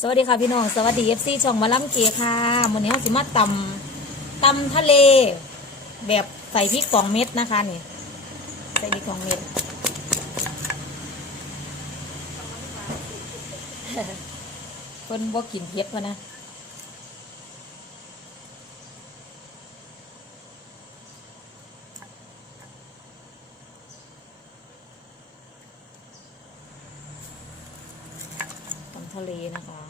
สวัสดีค่ะพี่น้อง สวัสดีเอฟซีช่องมาล้ำเกียค่ะวันนี้เราสิมาตำตำทะเล แบบใส่พริกสองเม็ดนะคะนี่ใส่พริกสองเม็ดคนบ่กินเผ็ดวะนะตำทะเลนะคะ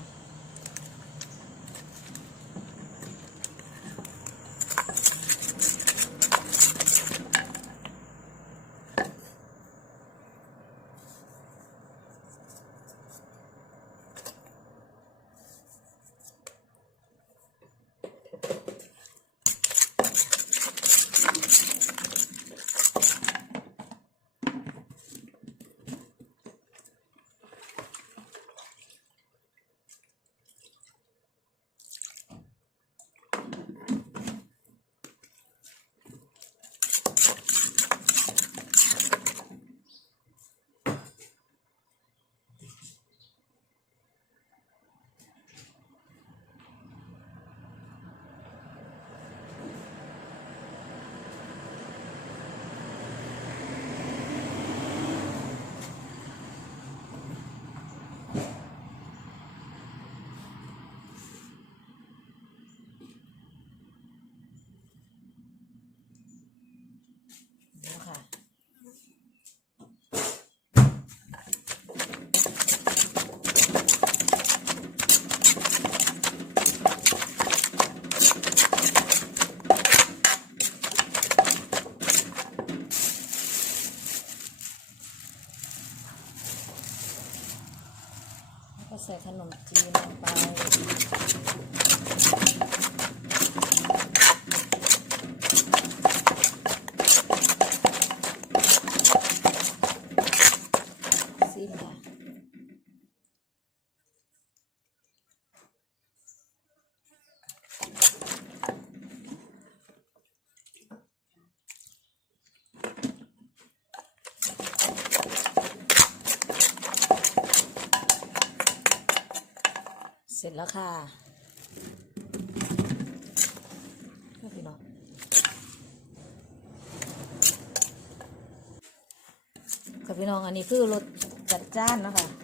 แล้วค่ะก็พี่น้องกับพี่น้องอันนี้คือรสจัดจ้านนะคะ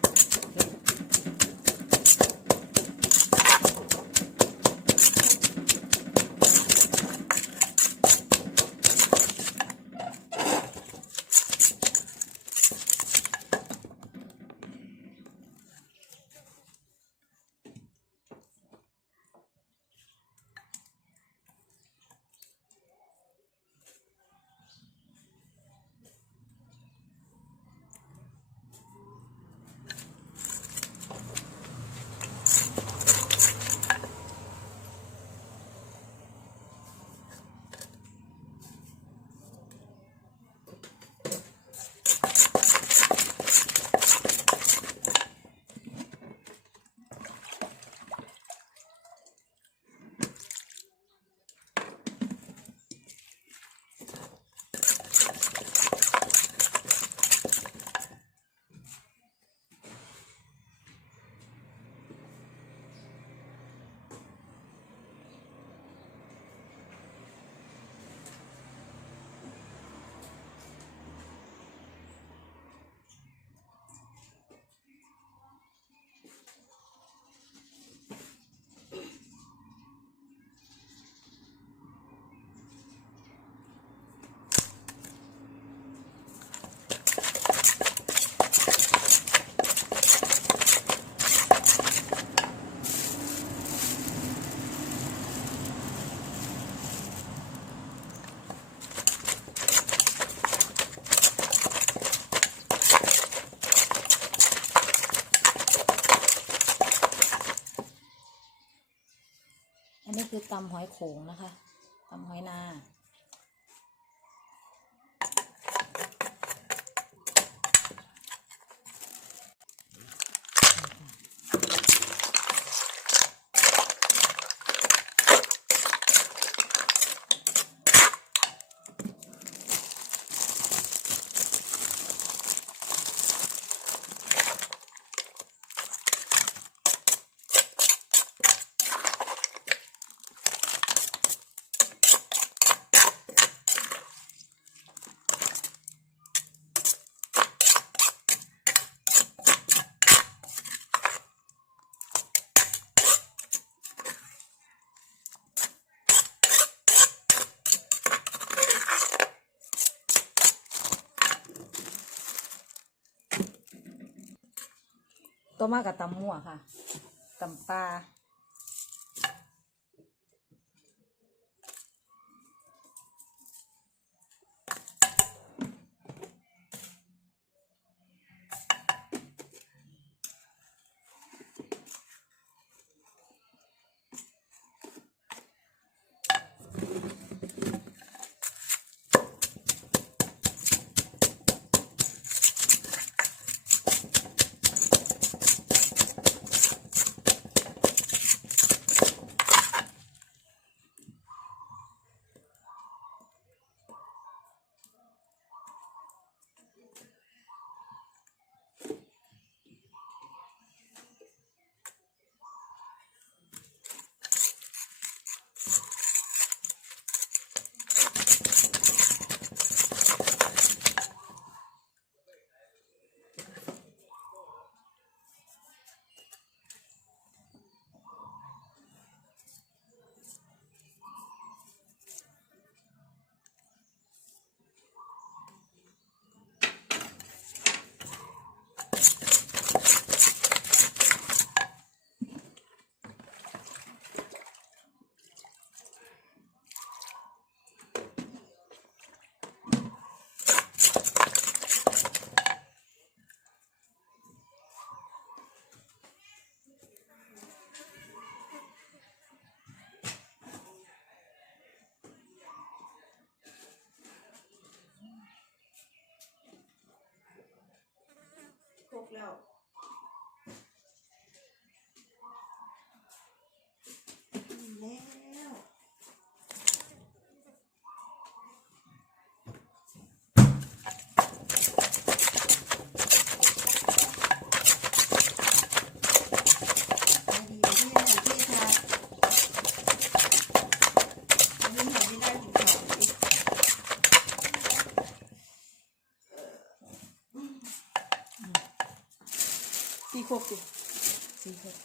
ตำหอยโขงนะคะตำหอยนา มากับตำมั่วค่ะตำปลา ครบแล้วแล้วอันนี้ที่ไหนที่ครับอันนี้หาไม่ได้ถึงสองสิ สี่ครบสิสี่คน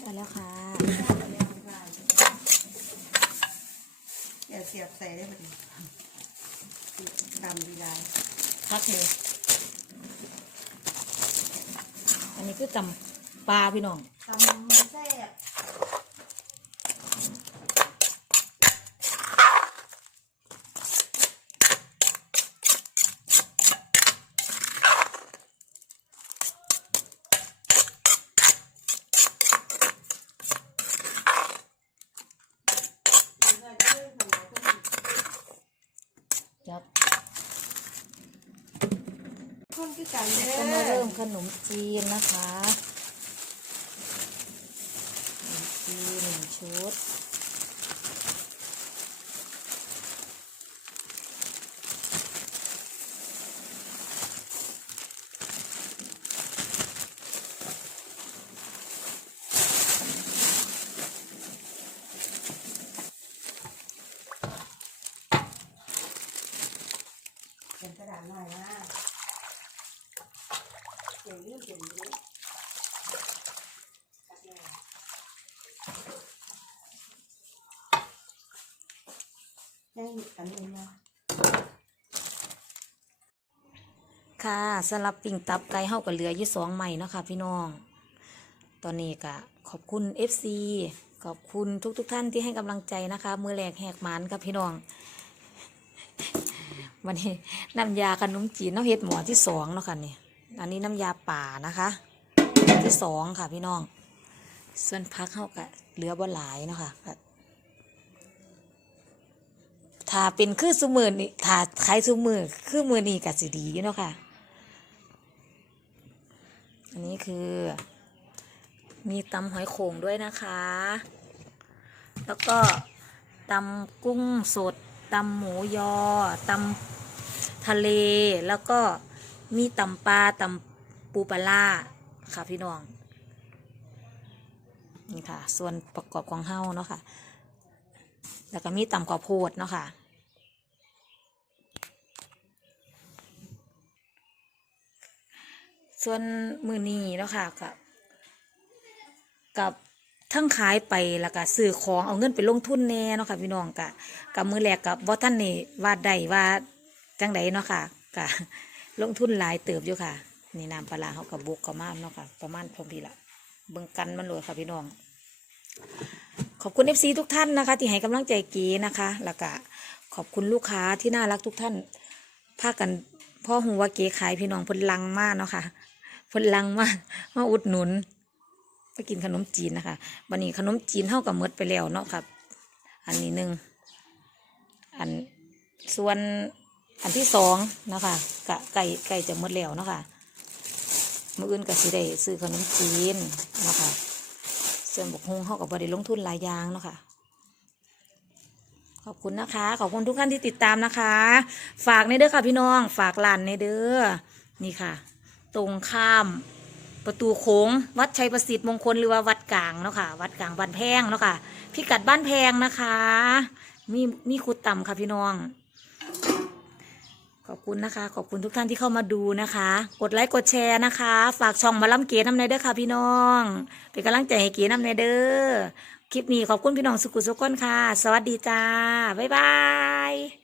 ได้แล้วค่ะอย่าเสียบใส่ได้พอดีดำดีได้พักเลยอันนี้คือตำปลาพี่น้องตำแซ่บ คนคือกันเด้จะมาเริ่มขนมจีนนะคะขนมจีนหนึ่งชุด เป็นกระดาษหน่อยนะเก่งยืดเก่งยืด ยังหยุดกันเลยนะค่ะสำหรับปิ่งตับไก่เฮากับเหลืออยู่สองใหม่เนาะค่ะ พี่น้อง ตอนนี้ก็ขอบคุณ FC ขอบคุณทุกๆทท่านที่ให้กำลังใจนะคะ มือแหลกแหกหมันกับพี่น้องวันนี้น้ำยาขนมจีนเนาะเฮ็ดหมอที่สองเนาะค่ะนี่อันนี้น้ำยาป่านะคะที่สองค่ะพี่น้อง ส่วนพักเฮาก็เหลือบ่หลายเนาะค่ะ ถ้าเป็นคือซุมือนี่ถ้าขายซุมือคือมือนี่ก็สิดีอยู่เนาะค่ะ อันนี้คือ มีตำหอยโข่งด้วยนะคะ แล้วก็ตำกุ้งสดตำหมูยอตำทะเล แล้วก็มีตำปลาตำปูปลาร้าค่ะพี่น้อง นี่ค่ะ ส่วนประกอบของเฮ้าเนาะค่ะ แล้วก็มีตำข้าวโพดเนาะค่ะ ส่วนมือนี้เนาะค่ะกับกับทั้งขายไปแล้วก็ซื้อของเอาเงินไปลงทุนแน่เนาะค่ะพี่น้องกะกับมือแรกกับว่าท่านนี่ว่าใดว่าจังใดเนาะค่ะกะลงทุนหลายเติบอยู่ค่ะนี่น้ำปลาเขากับบุกกับมามเนาะค่ะ ประมาณพอดีละเบิ่งกันมันเลยค่ะพี่น้อง ขอบคุณ FC ทุกท่านนะคะ ที่ให้กำลังใจเกีนะคะ แล้วก็ขอบคุณลูกค้าที่น่ารักทุกท่านพากันพ่อหูว่าเก๋ขายพี่น้องพลังมากเนาะค่ะ เพิ่นลังมากมาอุดหนุนไปกินขนมจีนนะคะวันนี้ขนมจีนเท่ากับมดไปแล้วเนาะครับ อันนี้หนึ่งอันส่วนอันที่สองนะคะกะไก่ไก่จะมดแล้วเนาะค่ะมื่ออื่นก็สิได้ซื้อขนมจีนเนาะคะส่วนบกฮงเขากับบริลงทุนหลายอย่างเนาะค่ะขอบคุณนะคะ ขอบคุณทุกท่านที่ติดตามนะคะ ฝากในเด้อค่ะพี่น้อง ฝากหลานในเด้อนี่ค่ะ ตรงข้าม ประตูโค้ง วัดชัยประสิทธิ์มงคลหรือว่าวัดกลางเนาะค่ะ วัดกลางบ้านแพงเนาะค่ะ พิกัดบ้านแพงนะคะ มีมีคุดต่ำค่ะพี่น้อง ขอบคุณนะคะ ขอบคุณทุกท่านที่เข้ามาดูนะคะ กดไลค์กดแชร์นะคะ ฝากช่องมาล้ำเก๋น้ำในเด้อค่ะพี่น้อง เป็นกำลังใจให้เก๋น้ำในเด้อ คลิปนี้ขอบคุณพี่น้องสุขุสุขคนค่ะ สวัสดีจ้า บ๊ายบาย